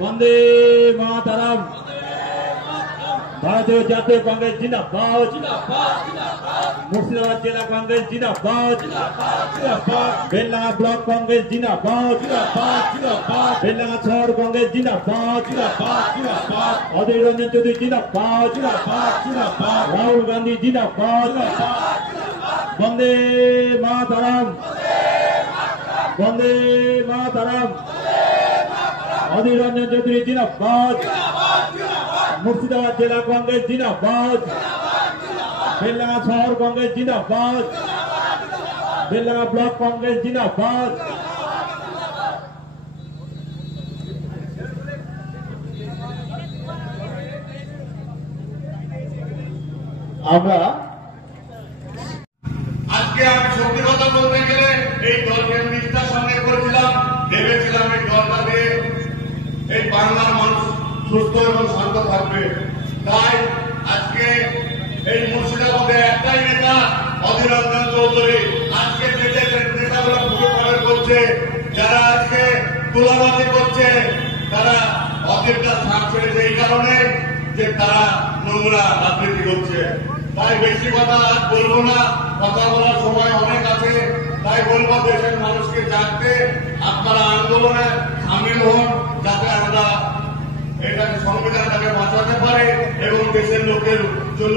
বন্দে মাতরম। ভারতীয় জাতীয় কংগ্রেস জিন্দাবাদ। মুর্শিদাবাদ জেলা কংগ্রেস জিন্দাবাদ। বেলডাঙ্গা ব্লক কংগ্রেস জিন্দাবাদ। বেলডাঙ্গা শহর কংগ্রেস জিন্দাবাদ। অধীর রঞ্জন চৌধুরী জিন্দাবাদ। রাহুল গান্ধী জিন্দাবাদ। বন্দে মাতরম। বন্দে মাতরম। অধীর রঞ্জন চৌধুরী জিন্দাবাদ। মুর্শিদাবাদ জেলা কংগ্রেস জিন্দাবাদ। বেলডাঙ্গা শহর কংগ্রেস জিন্দাবাদ। বেলডাঙ্গা ব্লক কংগ্রেস জিন্দাবাদ। আমরা আজকে আমি সত্যি কথা বলতে গেলে এই দলকে নিষ্ঠার সঙ্গে করেছিলাম, ভেবেছিলাম এই দলটা দিয়ে এই বাংলার মানুষ সুস্থ এবং শান্ত থাকবে। তাই আজকে এই মুর্শিদাবাদে একটাই নেতা অধীর রঞ্জন চৌধুরী। আজকে যে নেতাগুলো পুরো করছে, যারা আজকে তুলাবাজি করছে, তারা অধীরটা সাপ ছেড়েছে এই কারণে যে তারা নোংরা রাজনীতি করছে। তাই বেশি কথা আজ বলবো না, কথা বলার সময় অনেক আছে। তাই বলবো দেশের মানুষকে জানতে আপনারা আন্দোলনে সামিল হন, যাতে আমরা এটাকে সংবিধানটাকে বাঁচাতে পারে এবং দেশের লোকের জন্য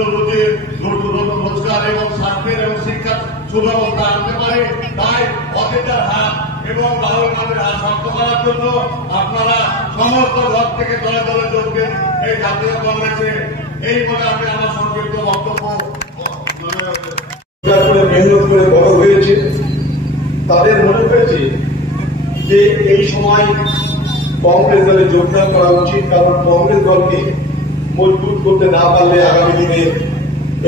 রোজগার এবং স্বাস্থ্যের এবং শিক্ষার সুব্যবস্থা আনতে পারে। তাই অধীরটার হাত এবং রাহুল গান্ধীর হাত শক্ত করার জন্য আপনারা সমস্ত ঘর থেকে দলে দলে যোগ দেন এই জাতীয় কংগ্রেসে। এই বলে আমি আমার সংক্ষিপ্ত বক্তব্য মেহনত করে বড় হয়েছে, তাদের মনে হয়েছে যে এই সময় কংগ্রেস দলে যোগদান করা উচিত। কারণ কংগ্রেস দলকে মজবুত করতে না পারলে আগামী দিনে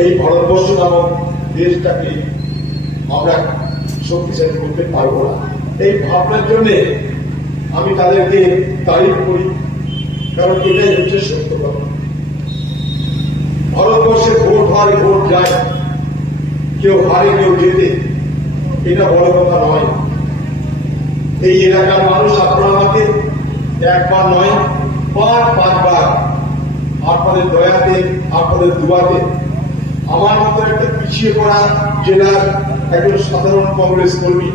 এই ভারতবর্ষ নামক দেশটাকে আমরা শক্তিশালী করতে পারবো না। এই ভাবনার জন্য আমি তাদেরকে তারিফ করি, কারণ এটাই হচ্ছে সত্য কথা। ভারতবর্ষে ভোট হয়, ভোট যায়, কেউ হারে কেউ জেতে, এটা বড় কথা নয়। এই এলাকার মানুষ আপনার আমাকে একবার নয়, পাঁচবার আপনাদের দয়াতে, আপনাদের দুয়াতে আমার মতো একটা পিছিয়ে পড়া জেলার একজন সাধারণ কংগ্রেস কর্মী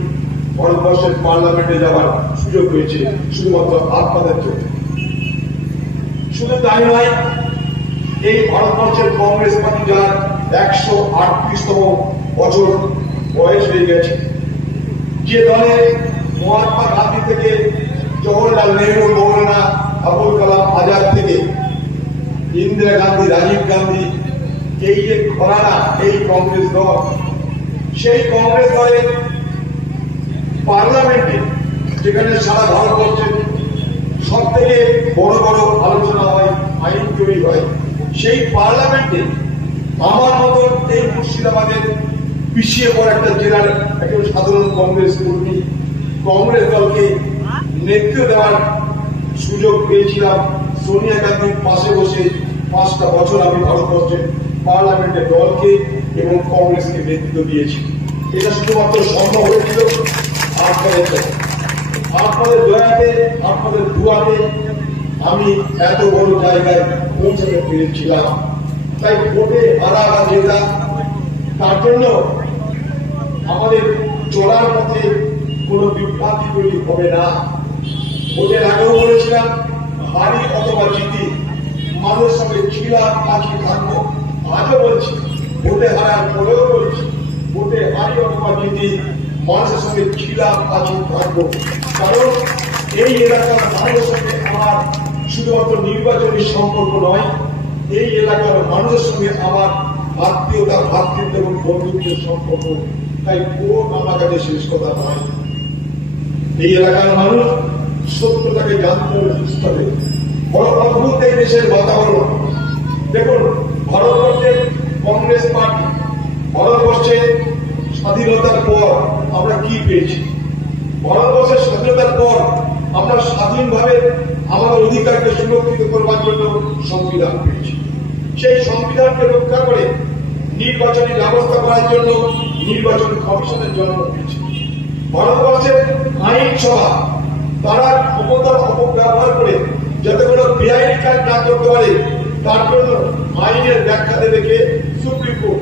ভারতবর্ষের পার্লামেন্টে যাওয়ার সুযোগ হয়েছে শুধুমাত্র আপনাদের জন্য। শুধু তাই নয়, এই ভারতবর্ষের কংগ্রেস পার্টি যার 138তম বছর বয়স হয়ে গেছে, যে দলে মহাত্মা গান্ধী থেকে জওহরলাল নেহরু, মৌলানা আবুল কালাম আজাদ থেকে ইন্দিরা গান্ধী, রাজীব গান্ধী, এই যে ঘরানা, এই কংগ্রেস দল, সেই কংগ্রেস দলের পার্লামেন্টে, যেখানে সারা ভারতবর্ষের সব থেকে বড় বড় আলোচনা হয়, আইন তৈরি হয়, সেই পার্লামেন্টে আমার মতো এই মুর্শিদাবাদের পিছিয়ে পড়া একটা জেলার একজন সাধারণ কংগ্রেস কর্মী কংগ্রেস দলকে নেতৃত্ব দেওয়ার সুযোগ পেয়েছিলাম। সোনিয়া গান্ধীর পাশে বসে 5টা বছর আমি ভারতবর্ষের পার্লামেন্টের দলকে এবং কংগ্রেসকে নেতৃত্ব দিয়েছি। এটা শুধুমাত্র সম্ভব হয়েছিল আপনাদের দয়াতে, আপনাদের দুয়াতে আমি এত বড় জায়গায় পৌঁছাতে পেরেছিলাম। তাই ভোটে হারা বা জেতা তার জন্য আমাদের চলার পথে কোন বিভ্রান্তি তৈরি হবে না। ভোটের আগেও বলেছিলাম, হারি অথবা জিতি মানুষের সঙ্গে ছিলাম, আজকে থাকবো। আজও বলছি, ভোটে হারার পরেও বলছি, ভোটে হারি অথবা জিতি মানুষের সঙ্গে ছিলাম, আজকে থাকবো। কারণ এই এলাকার মানুষের সঙ্গে আমার শুধুমাত্র নির্বাচনী সম্পর্ক নয়, এই এলাকার মানুষের সঙ্গে আমার আত্মীয়তা, ভ্রাতৃত্ব এবং বন্ধুত্বের সম্পর্ক। তাই ভোট আমার কাছে শেষ কথা নয়। এই এলাকার মানুষ সত্যটাকে জানতে হবে, বুঝতে হবে। বড় অদ্ভুত এই দেশের বাতাবরণ। দেখুন, ভারতবর্ষের কংগ্রেস পার্টি ভারতবর্ষের স্বাধীনতার পর আমরা কি পেয়েছি? ভারতবর্ষের স্বাধীনতার পর আমরা স্বাধীনভাবে আমাদের অধিকারকে সুরক্ষিত করবার জন্য সংবিধান পেয়েছি। সেই সংবিধানকে রক্ষা করে নির্বাচনী ব্যবস্থা করার জন্য নির্বাচন কমিশনের জন্ম হয়েছে। ভারতবর্ষের আইনসভা তারা ক্ষমতার অপব্যবহার করে যাতে করতে পারে, তার জন্য আইনের ব্যাখ্যা দেবে কে? Supreme court.